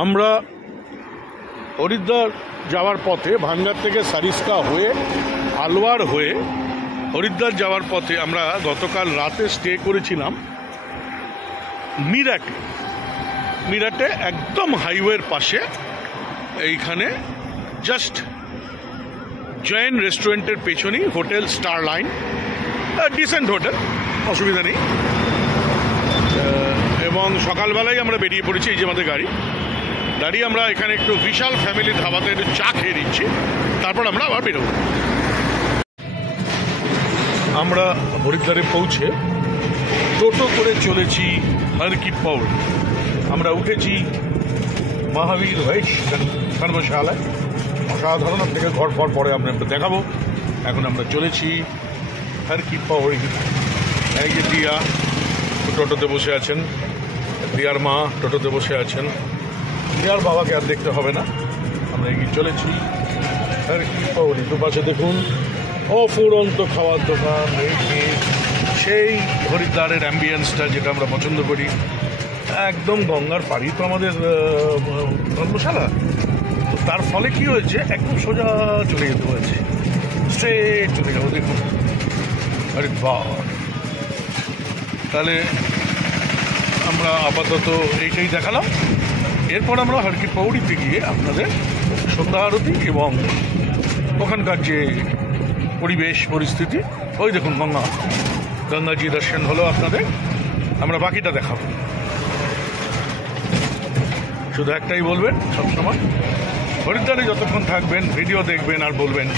আমরা হরিদ্বার যাওয়ার পথে ভাঙ্গার থেকে সারিস্কা হয়ে আলওয়ার হয়ে হরিদ্বার যাওয়ার পথে আমরা গতকাল রাতে স্টে করেছিলাম মিরাটে একদম হাইওয়ের পাশে। এইখানে জাস্ট জৈন রেস্টুরেন্টের পেছনেই hotel star line, decent hotel, অসুবিধা নেই। এবং সকালবেলায় আমরা বেরিয়ে পড়েছি, এই যে আমাদের গাড়ি দাঁড়িয়ে আমরা এখানে একটু বিশাল ফ্যামিলি ধাবাতে একটু চা খেয়ে নিচ্ছি, তারপর আমরা আবার বেরোব। আমরা হরিদ্বারে পৌঁছে টোটো করে চলেছি হর কি পৌড়ি। আমরা উঠেছি মহাবীর ভাইশ কর্মশালায়, অসাধারণ। আপনাকে ঘর পর পরে আমরা দেখাবো। এখন আমরা চলেছি হর কি পৌড়ি। এই যে দিয়া টোটোতে বসে আছেন, দিয়ার মা টোটোতে বসে আছেন, দিয়ার বাবাকে আর দেখতে হবে না। আমরা এগিয়ে চলেছি হর কি পৌড়ি। দুপাশে দেখুন অফুরন্ত খাওয়ার দোকান, সেই হরিদ্বারের অ্যাম্বিয়েন্সটা যেটা আমরা পছন্দ করি। একদম গঙ্গার পাড়ি তো আমাদের ধর্মশালা, তার ফলে কি হয়েছে, একদম সোজা চলে যেতে হয়েছে, স্ট্রেট চলে যাবো। দেখুন হরিদ্বার। তাহলে আমরা আপাতত এইটাই দেখালাম। এরপর আমরা হর কি পৌড়িতে গিয়ে আপনাদের সন্ধ্যা আরতি এবং ওখানকার যে পরিবেশ পরিস্থিতি, ওই দেখুন গঙ্গাজি দর্শন হলো আপনাদের, আমরা বাকিটা দেখাবো। শুধু একটাই বলবেন সবসময়, হরিদ্বারে যতক্ষণ থাকবেন ভিডিও দেখবেন আর বলবেন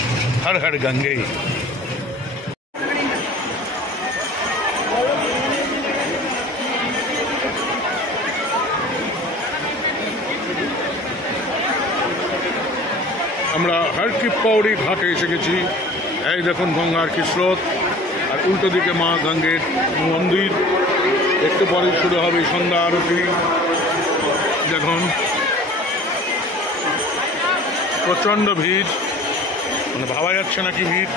হর হর গঙ্গে। আমরা হর কি পৌড়ি ঘাটে এসে গেছি। এই দেখুন গঙ্গার কি স্রোত, আর উল্টো দিকে মা গঙ্গের মন্দির। একটু পরে শুরু হবে সন্ধ্যা আরতি। দেখুন প্রচণ্ড ভিড়, মানে ভাবা যাচ্ছে না কি ভিড়।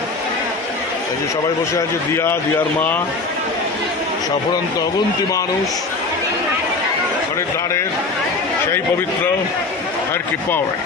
এই যে সবাই বসে আছে, দিয়ার মা, সফরন্ত অগুন্তি মানুষ হরিদ্বারের সেই পবিত্র হর কি পৌড়ি।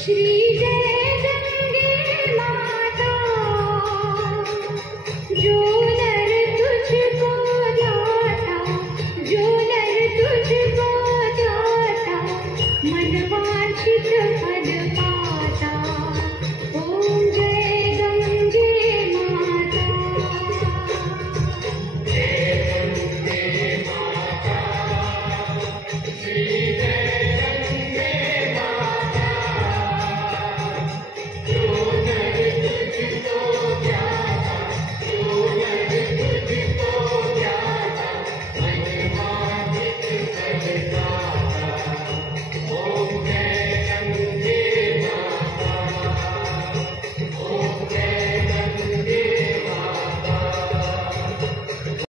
श्री जय